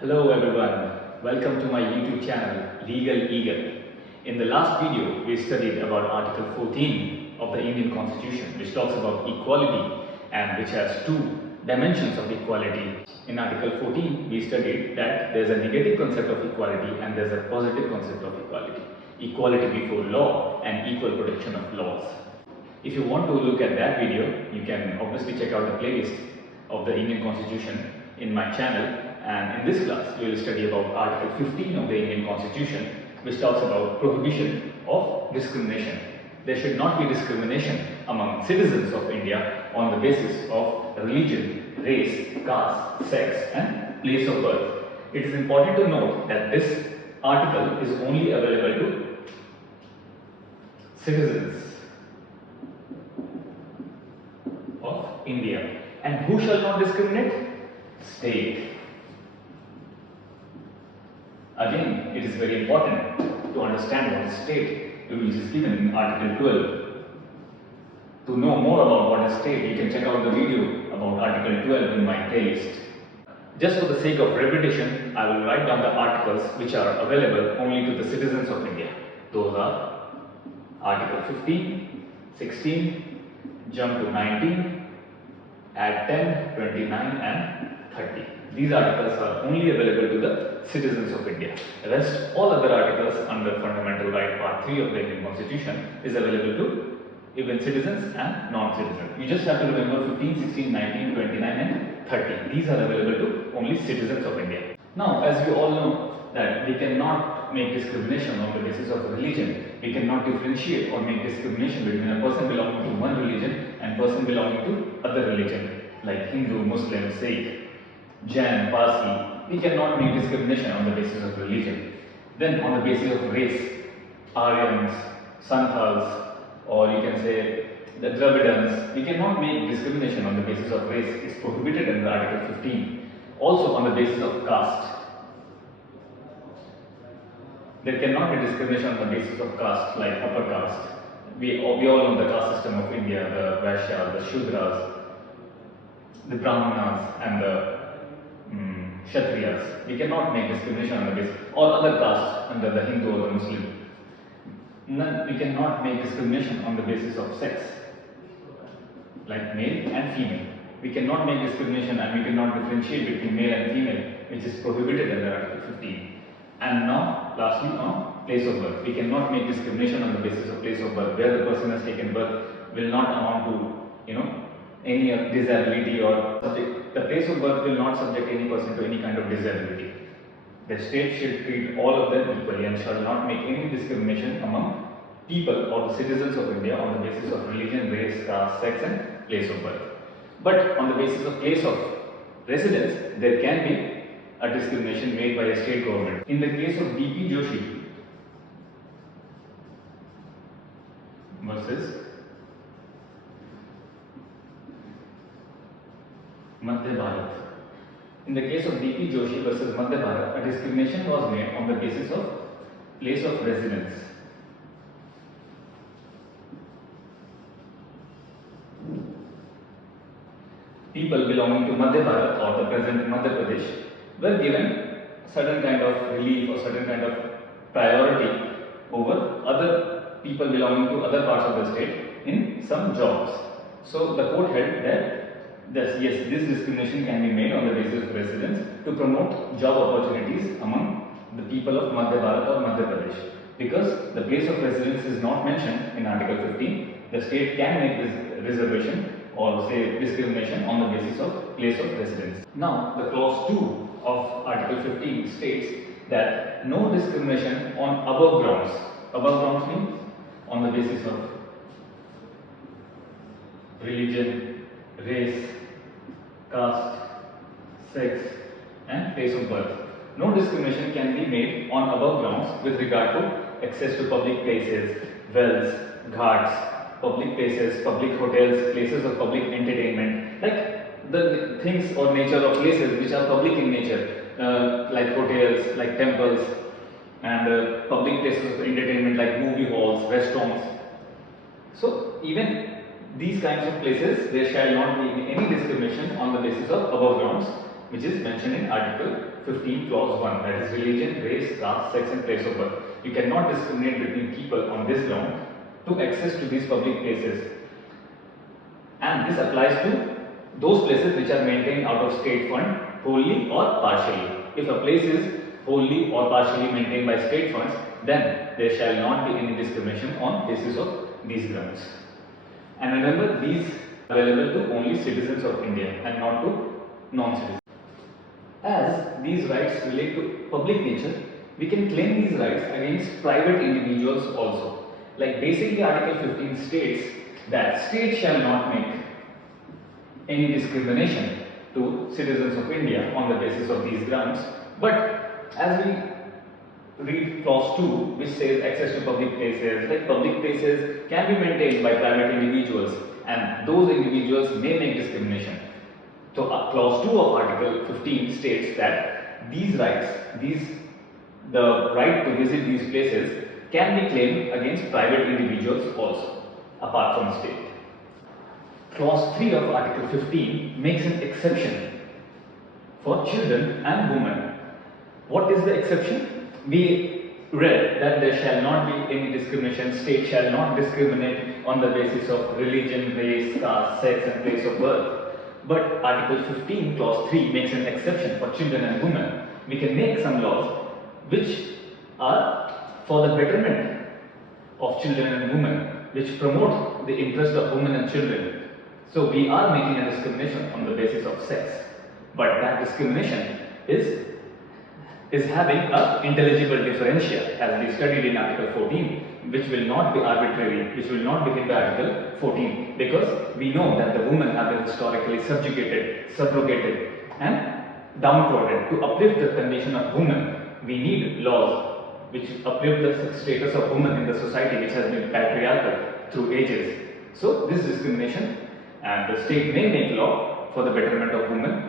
Hello everyone, welcome to my YouTube channel Legal Eagle. In the last video, we studied about Article 14 of the Indian Constitution, which talks about equality and which has two dimensions of equality. In Article 14, we studied that there is a negative concept of equality and there is a positive concept of equality. Equality before law and equal protection of laws. If you want to look at that video, you can obviously check out the playlist of the Indian Constitution in my channel. And in this class, we will study about Article 15 of the Indian Constitution, which talks about prohibition of discrimination. There should not be discrimination among citizens of India on the basis of religion, race, caste, sex and place of birth. It is important to note that this article is only available to citizens of India. And who shall not discriminate? State. Again, it is very important to understand what is state, which is given in Article 12. To know more about what is state, you can check out the video about Article 12 in my playlist. Just for the sake of repetition, I will write down the articles which are available only to the citizens of India. Those are Article 15, 16, jump to 19, add 10, 29 and 30. These articles are only available to the citizens of India. The rest, all other articles under Fundamental Right Part 3 of the Indian Constitution is available to even citizens and non-citizens. You just have to remember 15, 16, 19, 29 and 30. These are available to only citizens of India. Now, as we all know that we cannot make discrimination on the basis of religion. We cannot differentiate or make discrimination between a person belonging to one religion and person belonging to other religion like Hindu, Muslim, Sikh, Jain, Parsi. We cannot make discrimination on the basis of religion. Then on the basis of race, Aryans, Santals, or you can say the Dravidans, we cannot make discrimination on the basis of race. It's prohibited under Article 15. Also on the basis of caste. There cannot be discrimination on the basis of caste like upper caste. We all know the caste system of India, the Vaishyas, the Shudras, the Brahmanas and the Kshatriyas. We cannot make discrimination on the basis, or other castes under the Hindu or the Muslim. We cannot make discrimination on the basis of sex, like male and female. We cannot make discrimination and we cannot differentiate between male and female, which is prohibited under Article 15. And now, lastly, on place of birth. We cannot make discrimination on the basis of place of birth. Where the person has taken birth will not amount to, any disability or subject. The place of birth will not subject any person to any kind of disability. The state should treat all of them equally and shall not make any discrimination among people or the citizens of India on the basis of religion, race, caste, sex and place of birth. But on the basis of place of residence, there can be a discrimination made by a state government. In the case of D.P. Joshi versus Madhya Bharat. In the case of D.P. Joshi versus Madhya Bharat, a discrimination was made on the basis of place of residence. People belonging to Madhya Bharat or the present Madhya Pradesh were given certain kind of relief or certain kind of priority over other people belonging to other parts of the state in some jobs. So the court held that yes, this discrimination can be made on the basis of residence to promote job opportunities among the people of Madhya Bharat or Madhya Pradesh. Because the place of residence is not mentioned in Article 15, the state can make this reservation or say discrimination on the basis of place of residence. Now, the clause 2 of Article 15 states that no discrimination on above grounds. Above grounds means on the basis of religion, race, caste, sex and place of birth. No discrimination can be made on above grounds with regard to access to public places, wells, ghats, public places, public hotels, places of public entertainment, like the things or nature of places which are public in nature, like hotels, like temples, and public places of entertainment like movie halls, restaurants. So even these kinds of places, there shall not be any discrimination on the basis of above grounds. which is mentioned in Article 15 Clause 1, that is religion, race, caste, sex and place of birth. You cannot discriminate between people on this ground to access to these public places, and this applies to those places which are maintained out of state fund wholly or partially. If a place is wholly or partially maintained by state funds, then there shall not be any discrimination on basis of these grounds. And remember, these are available to only citizens of India and not to non-citizens. As these rights relate to public nature, we can claim these rights against private individuals also. Like basically Article 15 states that state shall not make any discrimination to citizens of India on the basis of these grounds. But as we read clause 2, which says access to public places, like public places can be maintained by private individuals and those individuals may make discrimination. So clause 2 of Article 15 states that these rights, the right to visit these places can be claimed against private individuals also, apart from the state. Clause 3 of Article 15 makes an exception for children and women. What is the exception? We read that there shall not be any discrimination, state shall not discriminate on the basis of religion, race, caste, sex and place of birth. But Article 15 Clause 3 makes an exception for children and women. We can make some laws which are for the betterment of children and women, which promote the interest of women and children. So we are making a discrimination on the basis of sex, but that discrimination is having an intelligible differential, as we studied in Article 14, which will not be arbitrary, which will not be hit by Article 14, because we know that the women have been historically subjugated, subrogated and downtrodden. To uplift the condition of women, we need laws which uplift the status of women in the society, which has been patriarchal through ages. So this discrimination, and the state may make law for the betterment of women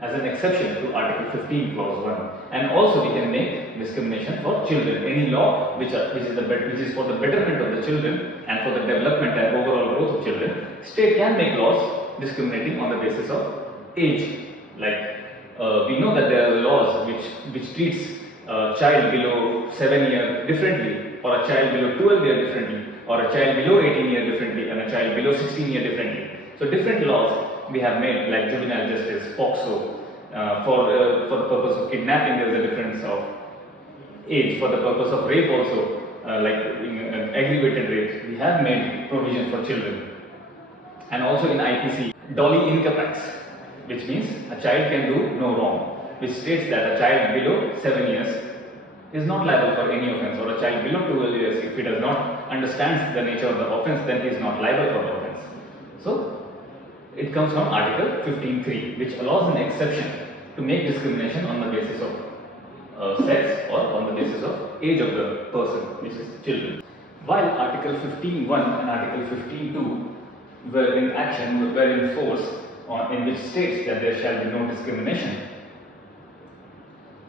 as an exception to Article 15 Clause 1. And also we can make discrimination for children. Any law which is for the betterment of the children and for the development and overall growth of children, state can make laws discriminating on the basis of age. Like we know that there are laws which treats a child below 7 years differently, or a child below 12 years differently, or a child below 18 years differently, and a child below 16 years differently. So different laws we have made, like juvenile justice, POCSO. For the purpose of kidnapping, there is a difference of age. For the purpose of rape also, like in aggravated rape, we have made provision for children. And also in IPC, Dolly Incapax, which means a child can do no wrong, which states that a child below 7 years is not liable for any offence, or a child below 12 years, if he does not understand the nature of the offence, then he is not liable for the offence. So it comes from Article 15(3), which allows an exception to make discrimination on the basis of sex or on the basis of age of the person, which is children. While Article 15(1) and Article 15(2) were in action, were in force, in which states that there shall be no discrimination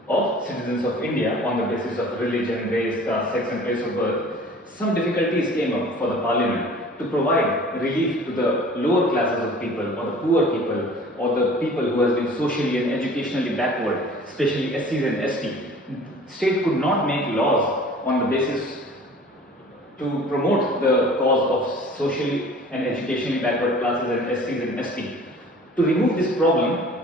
of citizens of India on the basis of religion, race, caste, sex and place of birth, some difficulties came up for the Parliament to provide relief to the lower classes of people, or the poor people, or the people who has been socially and educationally backward, especially SCs and ST. State could not make laws on the basis to promote the cause of socially and educationally backward classes and SCs and ST. To remove this problem,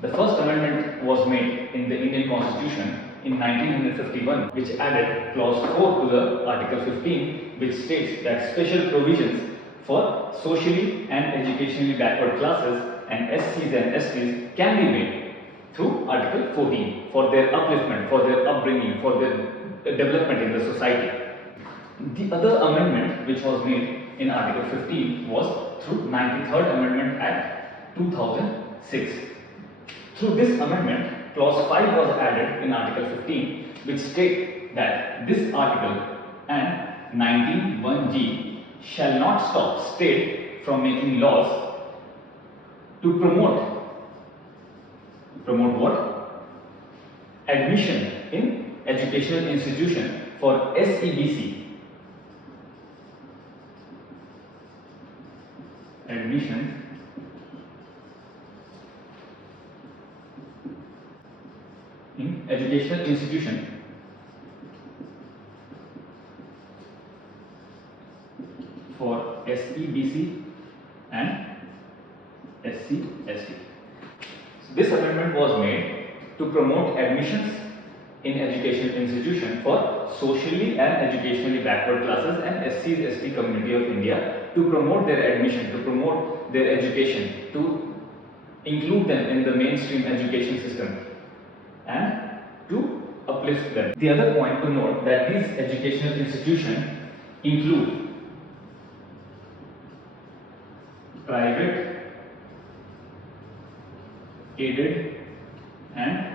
the first amendment was made in the Indian Constitution in 1951, which added clause 4 to the Article 15, which states that special provisions for socially and educationally backward classes and SCs and STs can be made through Article 14 for their upliftment, for their upbringing, for their development in the society. The other amendment which was made in Article 15 was through 93rd Amendment Act 2006. Through this amendment, Clause 5 was added in Article 15, which states that this article and 19(1)(g) shall not stop state from making laws to promote what? Admission in educational institution for SEBC. Admission educational institution for SE, BC and SC, ST. So this amendment was made to promote admissions in education institution for socially and educationally backward classes and SC, ST community of India, to promote their admission, to promote their education, to include them in the mainstream education system and to uplift them. The other point to note that these educational institutions include private, aided and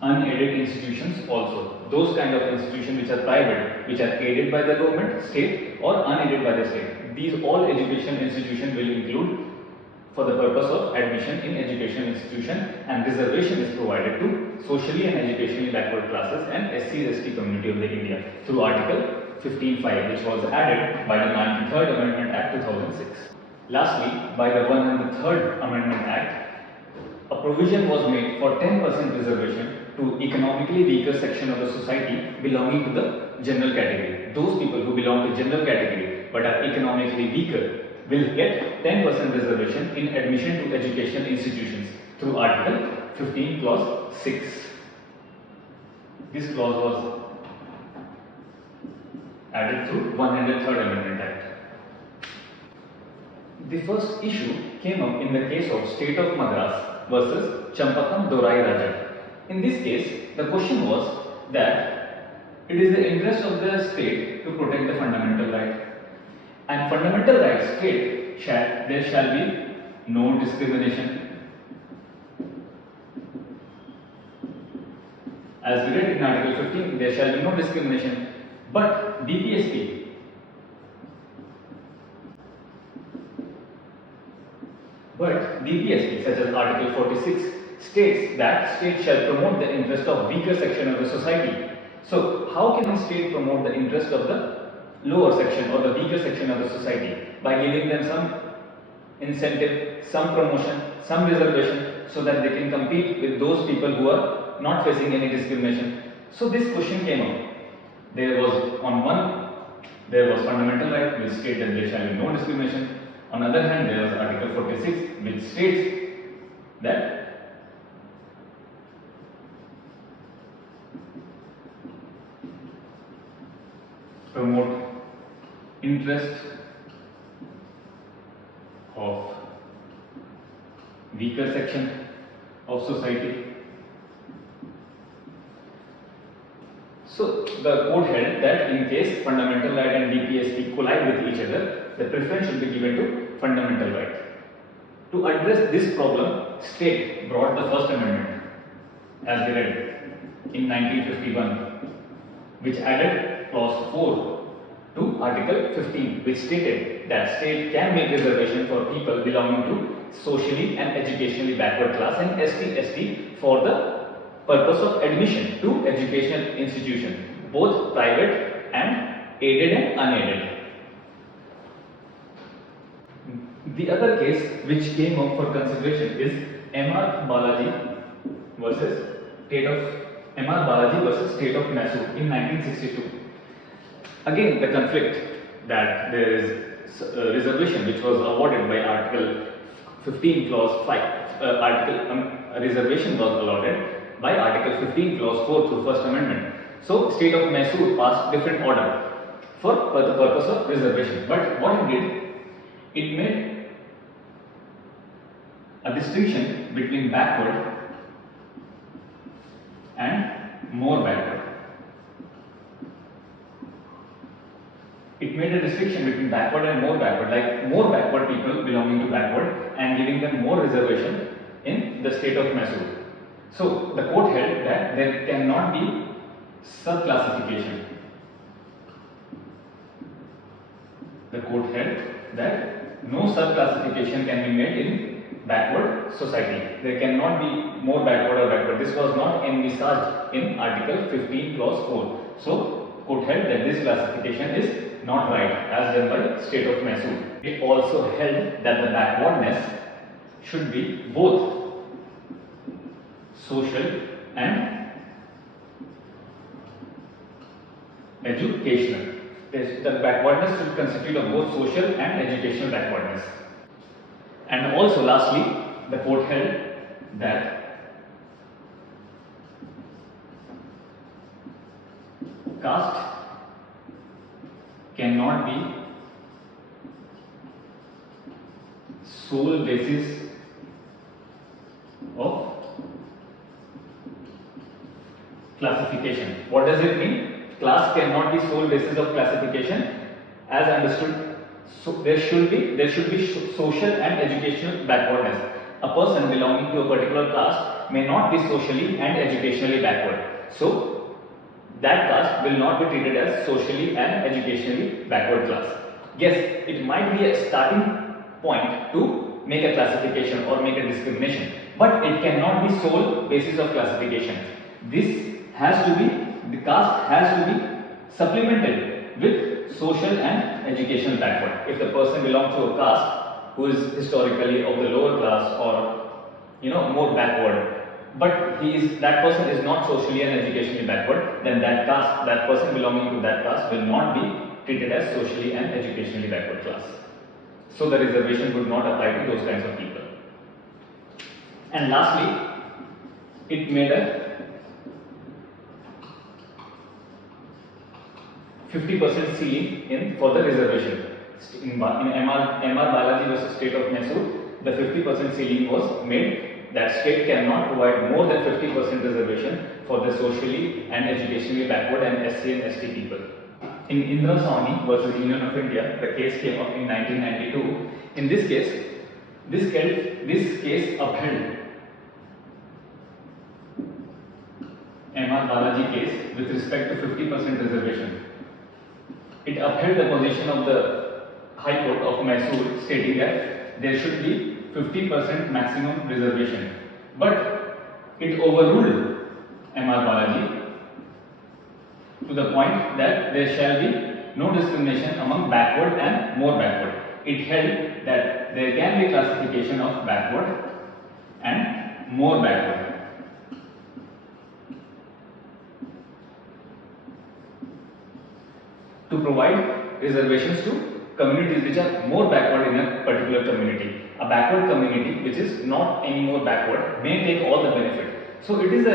unaided institutions also. Those kind of institutions which are private, which are aided by the government, state, or unaided by the state. These all education institutions will include for the purpose of admission in education institution, and reservation is provided to socially and educationally backward classes and SC, ST community of the India through Article 15(5), which was added by the 93rd Amendment Act 2006. Lastly, by the 103rd Amendment Act, a provision was made for 10% reservation to economically weaker section of the society belonging to the general category. Those people who belong to general category but are economically weaker will get 10% reservation in admission to educational institutions through Article 15 Clause 6. This clause was added through 103rd Amendment Act. The first issue came up in the case of State of Madras versus Champakam Dorai Raja. In this case, the question was that it is the interest of the state to protect the fundamental right, and fundamental rights state there shall be no discrimination. As we read in Article 15, there shall be no discrimination, but DPSP such as Article 46 states that state shall promote the interest of weaker section of the society. So how can a state promote the interest of the lower section or the weaker section of the society? By giving them some incentive, some promotion, some reservation, so that they can compete with those people who are not facing any discrimination. So this question came up. There was fundamental right which states that there shall be no discrimination. On the other hand, there was Article 46 which states that promote interest of weaker section of society. So the court held that in case fundamental right and DPSP collide with each other, the preference should be given to fundamental right. To address this problem, state brought the first amendment, as we read, in 1951, which added clause 4 to Article 15, which stated that state can make reservation for people belonging to socially and educationally backward class and ST for the purpose of admission to educational institution, both private and aided and unaided. The other case which came up for consideration is M.R. Balaji versus State of Mysore in 1962. Again, the conflict that there is a reservation which was awarded by Article 15 Clause 5. A reservation was allotted by Article 15 Clause 4 through First Amendment. So, State of Mysore passed different order for the purpose of reservation. But what it did, it made a distinction between backward and more backward. It made a distinction between backward and more backward, like more backward people belonging to backward and giving them more reservation in the state of Mysore. So the court held that there cannot be sub-classification. The court held that no sub-classification can be made in backward society. There cannot be more backward or backward. This was not envisaged in Article 15 Clause 4. So court held that this classification is not right as done by State of Mysore. It also held that the backwardness should be both social and educational. The backwardness should constitute of both social and educational backwardness. And also lastly, the court held that caste cannot be sole basis of classification. What does it mean? Class cannot be sole basis of classification. As understood, so there should be social and educational backwardness. A person belonging to a particular caste may not be socially and educationally backward. So that caste will not be treated as socially and educationally backward class. Yes, it might be a starting point to make a classification or make a discrimination, but it cannot be sole basis of classification. This has to be, the caste has to be supplemented with social and educational backward. If the person belongs to a caste who is historically of the lower class or more backward, but that person is not socially and educationally backward, then that person belonging to that caste will not be treated as socially and educationally backward class. So the reservation would not apply to those kinds of people. And lastly, it made a 50% ceiling for the reservation. In MR Balaji versus State of Mysore, the 50% ceiling was made that state cannot provide more than 50% reservation for the socially and educationally backward and SC and ST people. In Indra Sawhney versus Union of India, the case came up in 1992. In this case, this case upheld MR Balaji case with respect to 50% reservation. It upheld the position of the High Court of Mysore stating that there should be 50% maximum reservation. But it overruled MR Balaji to the point that there shall be no discrimination among backward and more backward. It held that there can be classification of backward and more backward. To provide reservations to communities which are more backward in a particular community. A backward community which is not any more backward may take all the benefit. So it is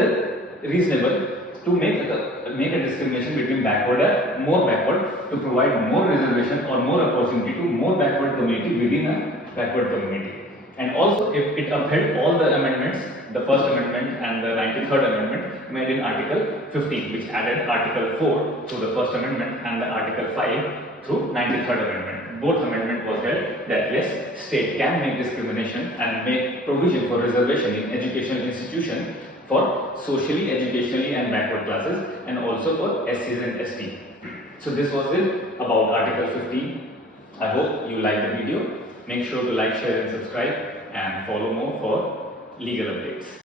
reasonable to make a discrimination between backward and more backward to provide more reservation or more opportunity to more backward community within a backward community. And also if it upheld all the amendments, the first amendment and the 93rd amendment made in Article 15, which added Article 4 to the first amendment and the Article 5 through 93rd amendment. Both amendment was held that yes, state can make discrimination and make provision for reservation in educational institution for socially, educationally and backward classes and also for SCs and ST. So this was it about Article 15. I hope you like the video. Make sure to like, share and subscribe and follow more for legal updates.